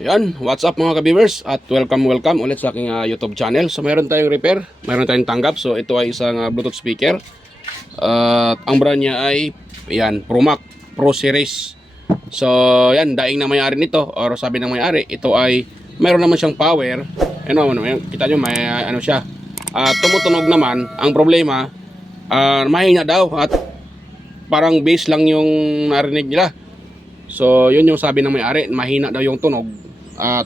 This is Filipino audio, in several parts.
Yan, what's up mga ka-viewers at welcome ulit sa aking YouTube channel. So mayroon tayong repair, mayroon tayong tanggap. So ito ay isang Bluetooth speaker. At ang brand niya ay yan, ProMac Pro Series. So yan, daing na may-ari nito or sabi ng may-ari, ito ay mayroon naman siyang power. Kita nyo may ano siya. Tumutunog naman. Ang problema, mahina daw at parang bass lang yung narinig nila. So yun yung sabi ng may-ari, mahina daw yung tunog. At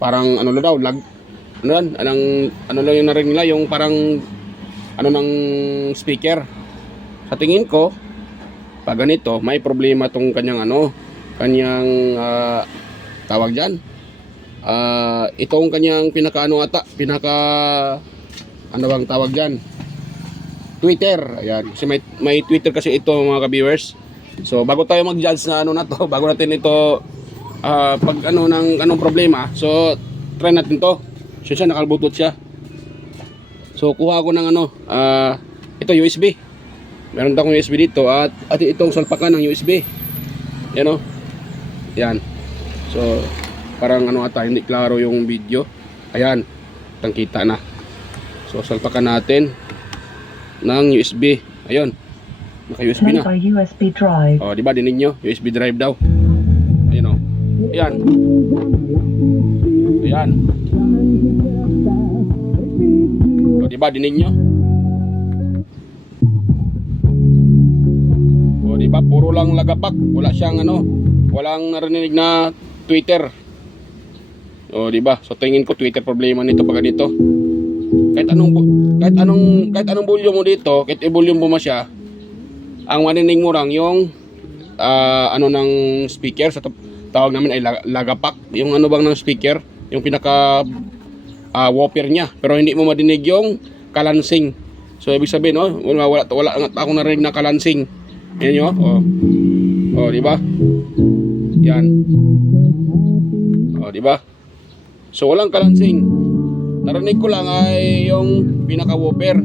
parang ano daw lag ano lang yung narinig nila, yung parang ano ng speaker. Sa tingin ko pag ganito may problema tong kanyang tawag diyan. Itong kanyang pinaka ano bang tawag diyan, Twitter. Ayan, kasi may Twitter kasi ito mga ka-viewers. So bago tayo mag-judge na to, bago natin ito pag anong problema, so try natin to. Siya nakalbluetooth siya. So kuha ko ng ito USB. Meron akong USB dito at itong salpakan ng USB. Yan Yan. So parang hindi klaro yung video. Ayan, kita na. So salpakan natin ng USB. Ayun. Naka-USB na. USB drive. Di ba dinig nyo? USB drive daw. Ayun Ayan. Ayan. Di ba dinig nyo? Di ba puro lang lagapak, wala siyang walang narinig na Twitter. Di ba? So tingin ko Twitter problema nito pag ganito. Kahit anong volume mo dito, kahit i-volume mo siya, ang marinig mo lang yung ng speaker. Sa tawag namin ay lagapak, yung bang ng speaker, yung pinaka whopper niya, pero hindi mo madinig yung kalansing. So ibig sabihin wala akong narinig na kalansing. Yan nyo, di ba? Yan. Di ba? So walang kalansing. Narinig ko lang ay yung pinaka whopper.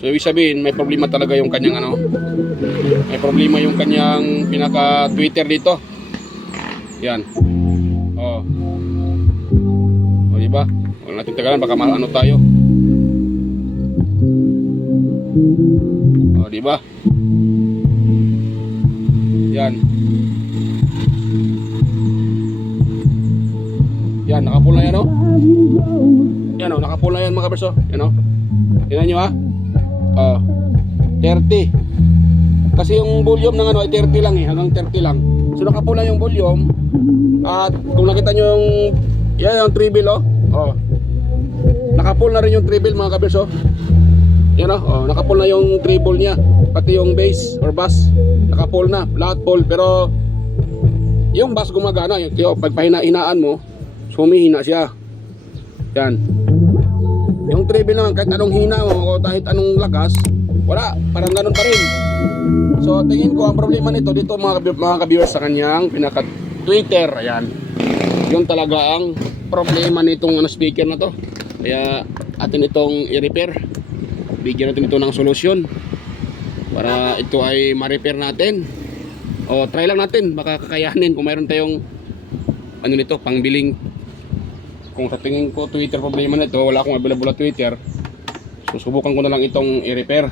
So ibig sabihin may problema talaga yung kanyang may problema yung kanyang pinaka Twitter dito. Yan. Di ba? Wala natin tagalan, baka tayo. Di ba? Yan. Yan, nakapula yan Yan nakapula yan mga kaberso. Yan Tingnan nyo 30. Kasi yung volume ng ay 30 lang hanggang 30 lang. So nakapula yung volume. At kung nakita nyo yung treble nakapul na rin yung treble mga kaberso. Yan nakapul na yung treble niya. Pati yung bass or bass nakapul na, lahat full. Pero yung bass gumagana. Yung pag pahina-hinaan mo, humihina siya. Yan. Yung treble naman kahit anong hina o kahit anong lakas, wala, parang ganun pa rin. So tingin ko ang problema nito dito mga ka-viewers sa kanyang pinaka Twitter. Ayan, yung talaga ang problema nitong speaker na to. Kaya atin itong i-repair. Bigyan natin ito ng solusyon para ito ay ma-repair natin. Try lang natin, baka kakayanin kung mayroon tayong nito pangbiling. Kung sa tingin ko Twitter problema nito, wala akong available na Twitter, susubukan ko na lang itong i-repair.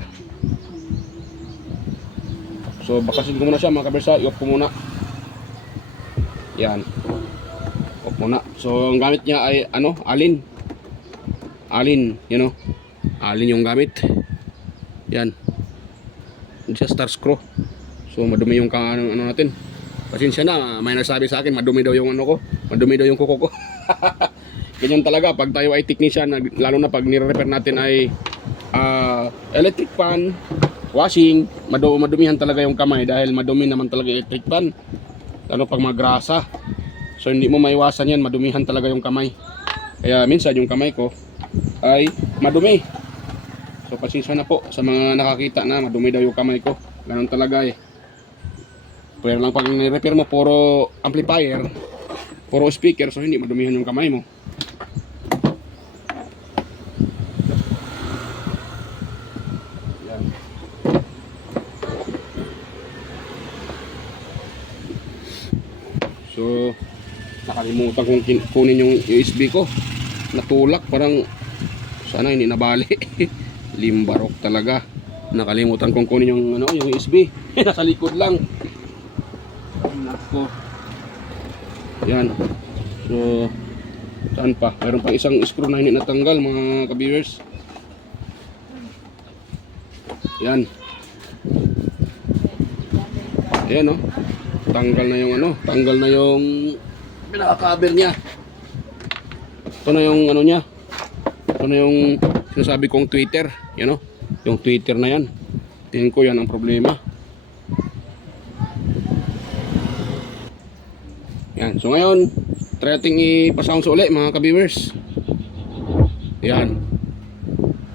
So bakasin ko muna siya mga kabersa, i-off ko muna. Yan, off muna. So ang gamit niya ay alin, alin yung gamit. Yan, siya star screw. So madumi yung natin. Pasensya na, may nagsabi sa akin madumi daw yung madumi daw yung kuko ko. Ganyan talaga pag tayo ay technician, lalo na pag nire-repair natin ay electric fan, washing, madumihan talaga yung kamay dahil madumi naman talaga electric fan, lalo pag magrasa. So hindi mo maiwasan yan, madumihan talaga yung kamay. Kaya minsan yung kamay ko ay madumi. So pasensya na po sa mga nakakita na madumi daw yung kamay ko. Ganun talaga pero lang pag nire-repair mo puro amplifier, puro speaker, so hindi madumihan yung kamay mo. Yan. So Nakalimutan kong kunin yung USB ko. Natulak, parang sana hindi nabali. Limbarok talaga. Nakalimutan kong kunin yung ano, yung USB. Nasa likod lang. Nako. Yan. So, saan pa? Mayroon pang isang screw na hindi natanggal, mga ka-viewers. Yan. Ayan, oh. Tanggal na yung ano, tanggal na yung pinaka-cover niya. Ito na yung ano niya. Ito na yung sinasabi kong Twitter, yan, oh. Yung Twitter na yan. Tingin ko yan ang problema. Yan. So ngayon, try natin ipasounds ulit, mga ka-viewers. Yan.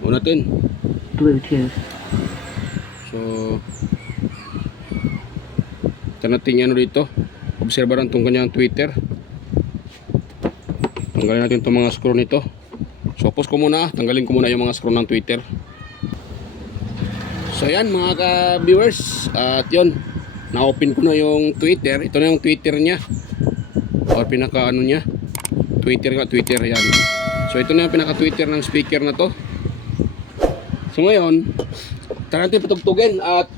Una natin. Bluetooth. So, ito natin ano dito. Obserbaran itong kanyang Twitter. Tanggalin natin itong mga screw nito. So, pause ko muna. Tanggalin ko muna yung mga screw ng Twitter. So, yan mga ka-viewers. At yun, na-open ko na yung Twitter. Ito na yung Twitter niya. Or pinaka ano niya. Twitter nga, Twitter yan. So, ito na yung pinaka-Twitter ng speaker na to. So, ngayon, try natin patugtugin at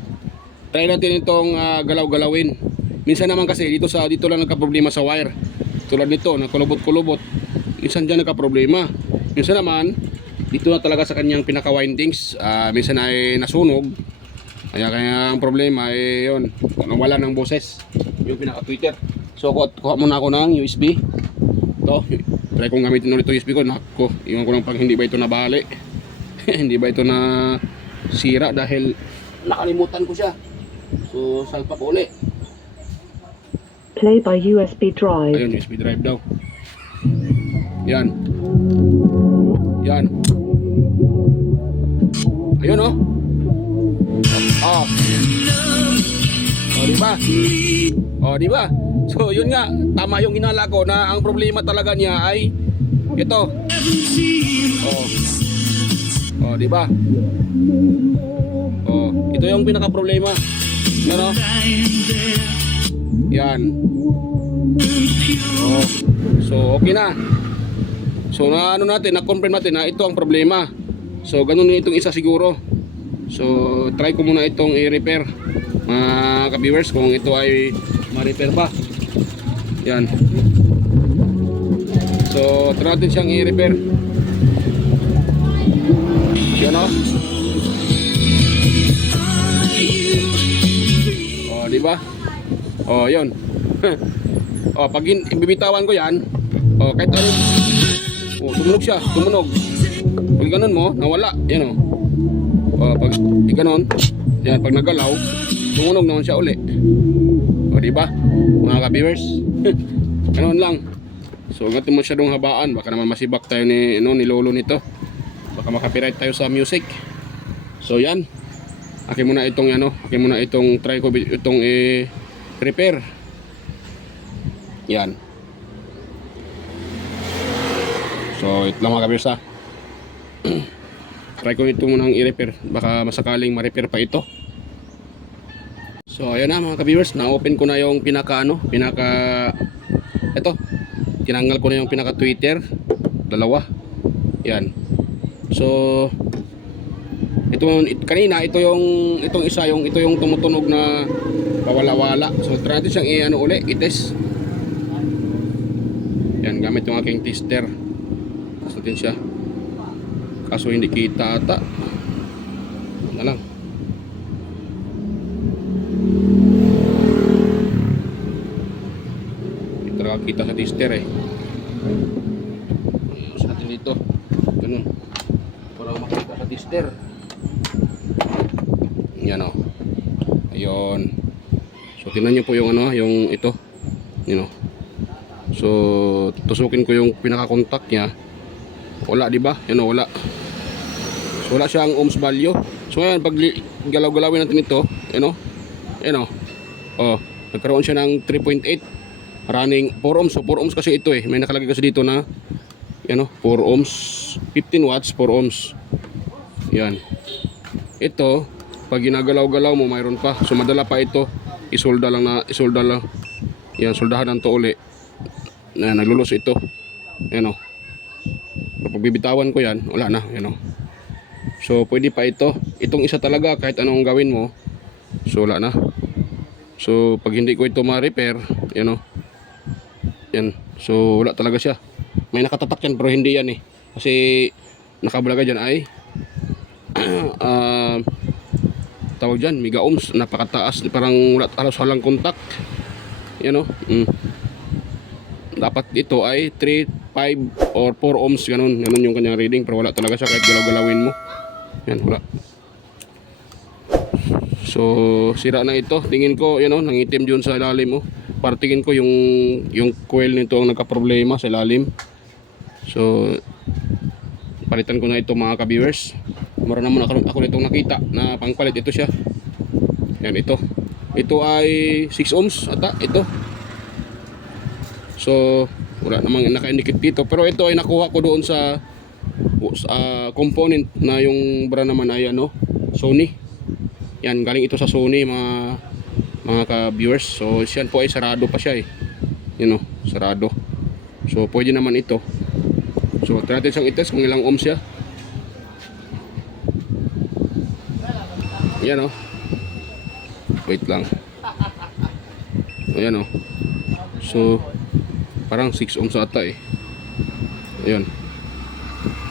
try natin itong galaw-galawin. Minsan naman kasi dito lang nagka-problema sa wire. Tulad nito, nakulubot-kulubot. Minsan dyan nagka-problema. Minsan naman, dito na talaga sa kanyang pinaka-windings. Minsan ay nasunog. Kaya ang problema ay yun, nawala ng boses. Yung pinaka-Twitter. So, kuha muna ako ng USB. Ito, try kong gamitin ulit yung USB ko. Nako, iwan ko lang pag hindi ba ito nabali. Hindi ba ito na sira dahil nakalimutan ko siya. So, salpa ko ulit. Play by USB drive. Ayun, USB drive daw. Yan. Yan. Ayun, oh. Oh. Oh, diba? Oh, diba? So, yun nga. Tama yung hinala ko na ang problema talaga niya ay ito. Oh. Oh, diba? Oh, ito yung pinaka-problema. Yan, oh. Yan. Oh. So, okay na. So, na ano natin, na-confirm natin na ito ang problema. So, ganun din itong isa siguro. So, try ko muna itong i-repair. Mga ka-viewers, kung ito ay ma-repair pa. Yan. So, try natin siyang i-repair. Yan, oh. Oh, di ba? Oh, yun. Oh, pag ibibitawan ko yan, oh, kahit ano, oh, tumunog siya, tumunog. Pag ganun mo, nawala, yan, oh. Oh, pag ganun, yan, pag nagalaw, tumunog naman siya uli. Oh, di ba? Mga ka-viewers. Ganun lang. So, gato mo siya dong habaan, baka naman masibak tayo ni lolo nito. Baka makapiright tayo sa music. So, yan. Akin muna itong akin muna itong try ko itong repair. Yan. So, ito lang mga ka-viewers, ha. Try ko ito munang i-repair. Baka masakaling ma-repair pa ito. So, ayan na mga ka-viewers. Na-open ko na yung ito. Tinanggal ko na yung pinaka-Twitter. Dalawa. Yan. So, kanina ito yung tumutunog na pawala-wala. So, try natin siyang i-test. Yan, gamit yung aking tester. Test natin siya. Kaso hindi kita ata. Ano lang. Hindi talaga kita sa tester eh. Ayos natin dito. Ganun. Para makita sa tester. Yan o. Ayun. So, tingnan nyo po yung yung ito. Yun o. So, tusukin ko yung pinaka-contact niya. Wala, di ba? Yan o, wala. So, wala siyang ohms value. So, ngayon, pag galaw-galawin natin ito, yan o. Yan o. Oh, nagkaroon siya ng 3.8 running 4 ohms. So, 4 ohms kasi ito eh. May nakalagay kasi dito na yan o, 4 ohms. 15 watts, 4 ohms. Yan. Ito, pag ginagalaw-galaw mo, mayroon pa. So, madala pa ito. Isolda lang. Yan, soldahan ng to uli. na nagluluso ito. Ayan o. Kapag bibitawan ko yan, wala na. Ayan o. So pwede pa ito. Itong isa talaga kahit anong gawin mo, so wala na. So pag hindi ko ito ma-repair, yan o. Yan. So wala talaga siya. May nakatatak yan pero hindi yan eh. Kasi nakabalaga dyan ay tawag dyan, mega ohms, napakataas, parang wala halos walang contact. Yan o. Dapat ito ay 3, 5 or 4 ohms, ganun yung kanyang reading, pero wala talaga siya kahit galaw-galawin mo. Yan, wala. So sira na ito. Tingin ko yan o, nangitim dyan sa ilalim mo. Para tingin ko yung coil nito ang nagka-problema sa ilalim. So palitan ko na ito mga ka-viewers. Mara naman ako nitong nakita na pangpalit. Ito siya. Yan, ito. Ito ay 6 ohms ata. Ito. So wala namang naka-indicate dito. Pero ito ay nakuha ko doon sa component na yung brand naman ay ano, Sony. Yan, galing ito sa Sony mga ka-viewers. So siyan po ay sarado pa siya eh. Yun o, sarado. So pwede naman ito. So try natin siyang i-test kung ilang ohms siya. Yan o. Wait lang. Ayan o. So parang 6 ohms ata eh. Ayan.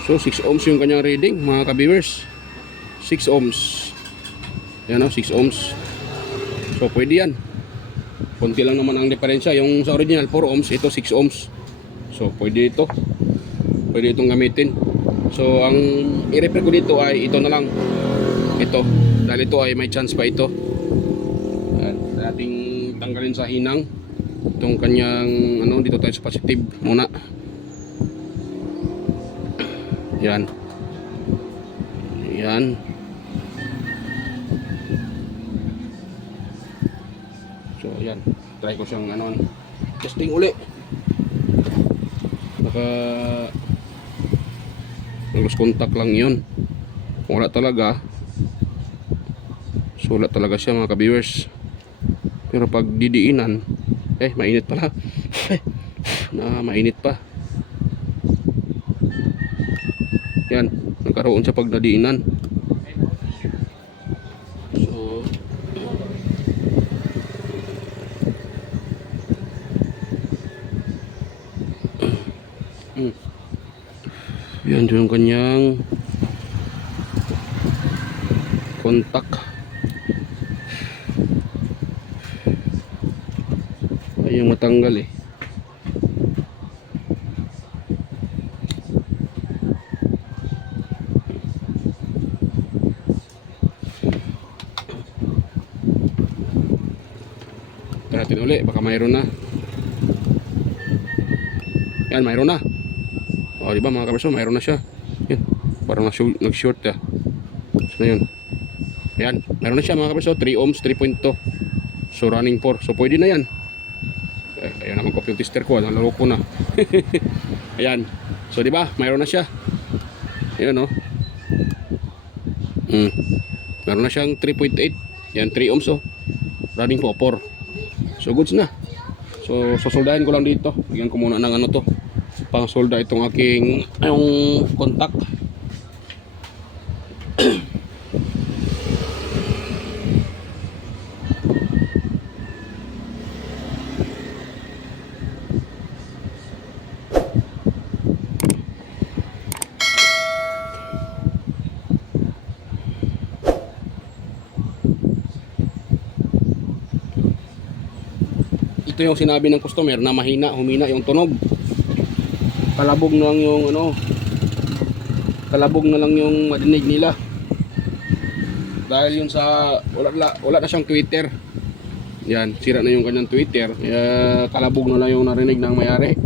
So 6 ohms yung kanyang reading mga ka-viewers. 6 ohms. Ayan o, 6 ohms. So pwede yan. Konti lang naman ang diferensya. Yung sa original 4 ohms, ito 6 ohms. So pwede ito. Pwede itong gamitin. So ang i-repair ko dito ay ito na lang. Ito. Dahil ito ay may chance pa ito. Ating tanggalin sa hinang itong kanyang ano, dito tayo sa positive muna. Yan. Yan. So yan. Try ko siyang ano, testing uli. Baka loose contact lang yun. Kung wala talaga, so wala talaga siya mga ka-viewers. Pero pag didiinan, mainit pala. Mainit pa. Yan, nagkaroon siya pag nadiinan. So yan yung kanyang contact. Yung matanggal eh. Natin uli, baka mayroon na. Yan, mayroon na. O, diba mga kaberso, mayroon na siya. Yan, parang nag-short ya. So, yun. Yan, mayroon na siya mga kaberso, 3 ohms, 3.2. So, running 4. So, pwede na yan. Ayan naman ko yung tester ko, nalaro ko na. Ayan. So di ba, mayroon na siya. Ayan oh. Mayroon na siyang 3.8. Yan 3 ohms oh. Running po 4. So goods na. So sosoldahin ko lang dito. Bigyan ko muna ng ano to. Pang solda itong aking yung contact. Ito yung sinabi ng customer na humina yung tunog. Kalabog na lang yung ano, kalabog na lang yung madinig nila. Dahil yun sa wala na siyang tweeter. Yan, sira na yung kanyang tweeter. Kalabog na lang yung narinig ng may-ari.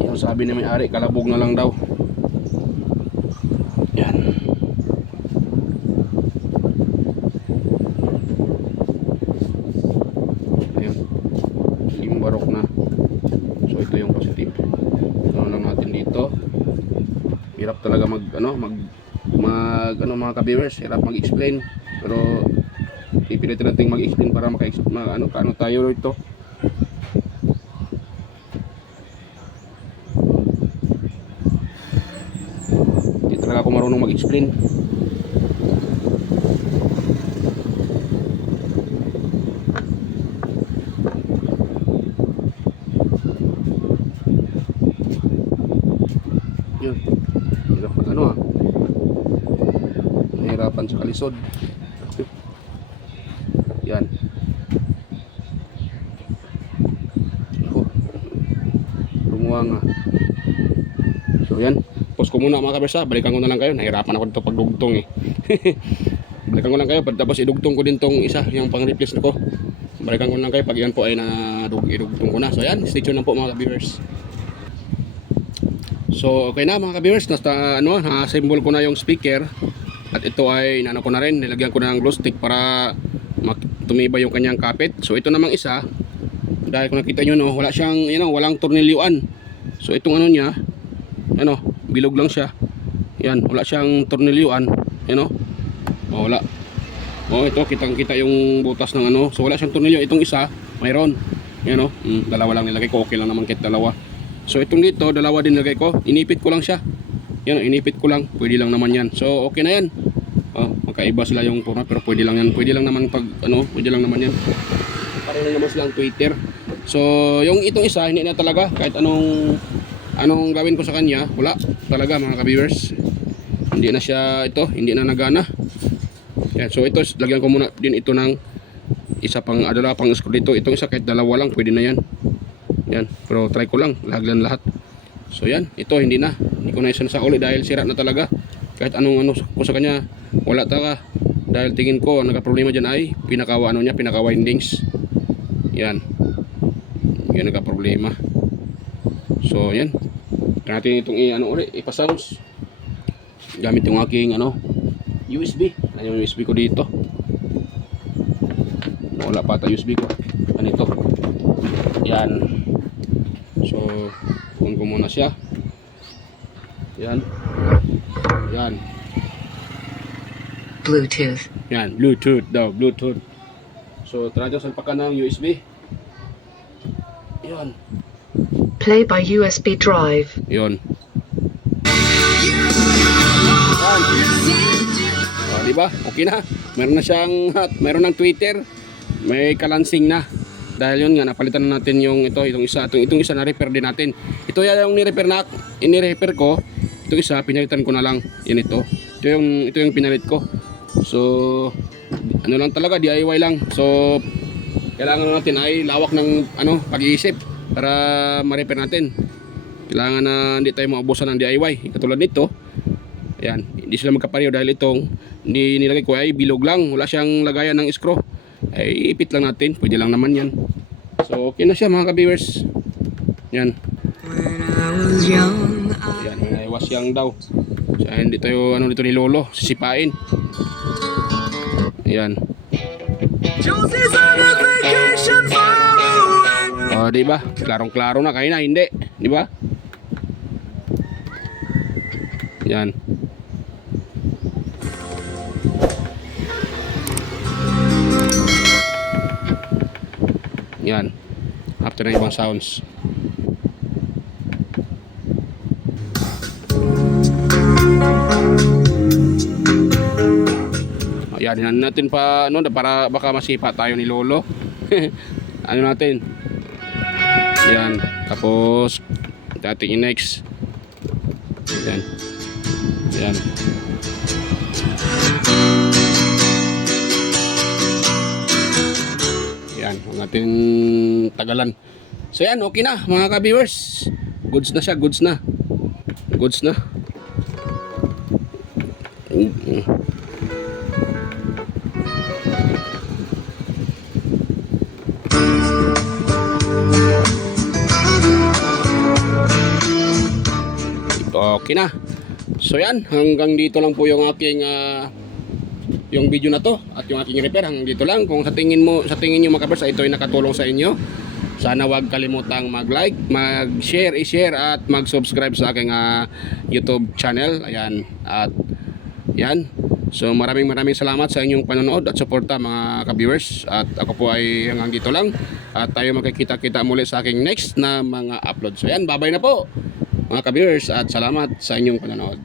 Yung sabi ni may-ari, kalabog na lang daw. Yan. Barok na. So ito yung positive. Ano lang natin dito. Hirap talaga mga ka-viewers, hirap mag-explain. Pero ipilit natin mag-explain para kaano tayo ito. marunong mag-explain. Yun. Hirap mag ano nahirapan sa kalisod. Yan. Ako. Lumuwa nga. So yan. Pause ko muna mga kabersa. Balikan ko na lang kayo. Nahirapan ako dito pagdugtong eh. Balikan ko lang kayo. Tapos idugtong ko din tong isa. Yung pang-replace na ko. Balikan ko lang kayo pag yan po ay idugtong ko na. So yan. Stay tuned lang po mga viewers. So okay na mga ka-viewers, na-assemble ko na yung speaker at ito ay inano ko na rin, nilagyan ko na ng glue stick para tumibay yung kanyang kapit. So ito namang isa, dahil kung nakita nyo no, wala siyang walang tornilyuan. So itong ano niya, bilog lang siya. Yan, wala siyang tornilyuan, wala. Ito kitang-kita yung butas ng ano. So wala siyang tornilyo. Itong isa, mayroon. Dalawa lang nilagay ko, okay lang naman kahit dalawa. So itong dito, dalawa din nilagay ko. Inipit ko lang siya. Inipit ko lang. Pwede lang naman yan. So okay na yan. Magkaiba sila yung format pero pwede lang yan. Pwede lang naman pwede lang naman yan. Pareho na naman silang tweeter. So yung itong isa, hindi na talaga. Kahit anong gawin ko sa kanya, wala talaga mga ka-viewers. Hindi na siya hindi na nagana. Yan. So ito, lagyan ko muna din ito ng isa pang screw dito. Itong isa kahit dalawa lang, pwede na yan. Yan, pero try ko lang, lagyan lahat. So yan, ito hindi ko na isa sa uli dahil sira na talaga. Kahit anong ko sa kanya, wala talaga. Dahil tingin ko, nagka-problema dyan ay pinaka windings. Yan. Yan nagka-problema. So yan. Natin itong ipa-sounds. Gamit yung aking USB. Ano yung USB ko dito? Wala pa ata USB ko. Ganito. Yan. So, on ko muna siya. Yan. Yan. Bluetooth. Yan, Bluetooth daw, Bluetooth. So, tara dyan, salpakan ng USB. Yan. Play by USB drive. Yan. Yan. Diba? Okay na. Meron na siyang meron ng Twitter. May kalansing na. Dahil yun nga, napalitan na natin itong isa na-repair din natin. Ito yung ni-repair ko. Itong isa, pinalitan ko na lang. Yan ito. Ito yung pinalit ko. So, lang talaga, DIY lang. So, kailangan natin ay lawak ng pag-iisip para ma-repair natin. Kailangan na hindi tayo maubusan ng DIY. Katulad nito, ayan, hindi sila magkapareho dahil itong nilagay ko ay bilog lang. Wala siyang lagayan ng screw. Ay ipit lang natin, pwede lang naman yan. So okay na siya mga ka-viewers. Yan. Yan, when I was young daw. So hindi tayo dito ni Lolo, sisipain. Yan. Diba? Klarong-klaro na, kaya na hindi, diba? Yan. Yan. After na ibang sounds. Ayan, natin pa para baka masipa tayo ni Lolo. Natin. Yan. Tapos dating next. Yan. Yan. Yan, ang ating tagalan. So yan, okay na mga ka-viewers. Goods na siya, goods na. Goods na. Okay na. So yan, hanggang dito lang po yung aking yung video na to at yung aking repair. Hanggang dito lang. Kung sa tingin niyo mga ka-viewers ito ay nakatulong sa inyo, sana wag kalimutang mag-like, mag-share, i-share at mag-subscribe sa aking YouTube channel. Ayan. At yan. So maraming salamat sa inyong panonood at suporta mga ka-viewers. At ako po ay hanggang dito lang. At tayo magkikita-kita muli sa aking next na mga upload. So yan, bye-bye na po mga ka-viewers at salamat sa inyong panonood.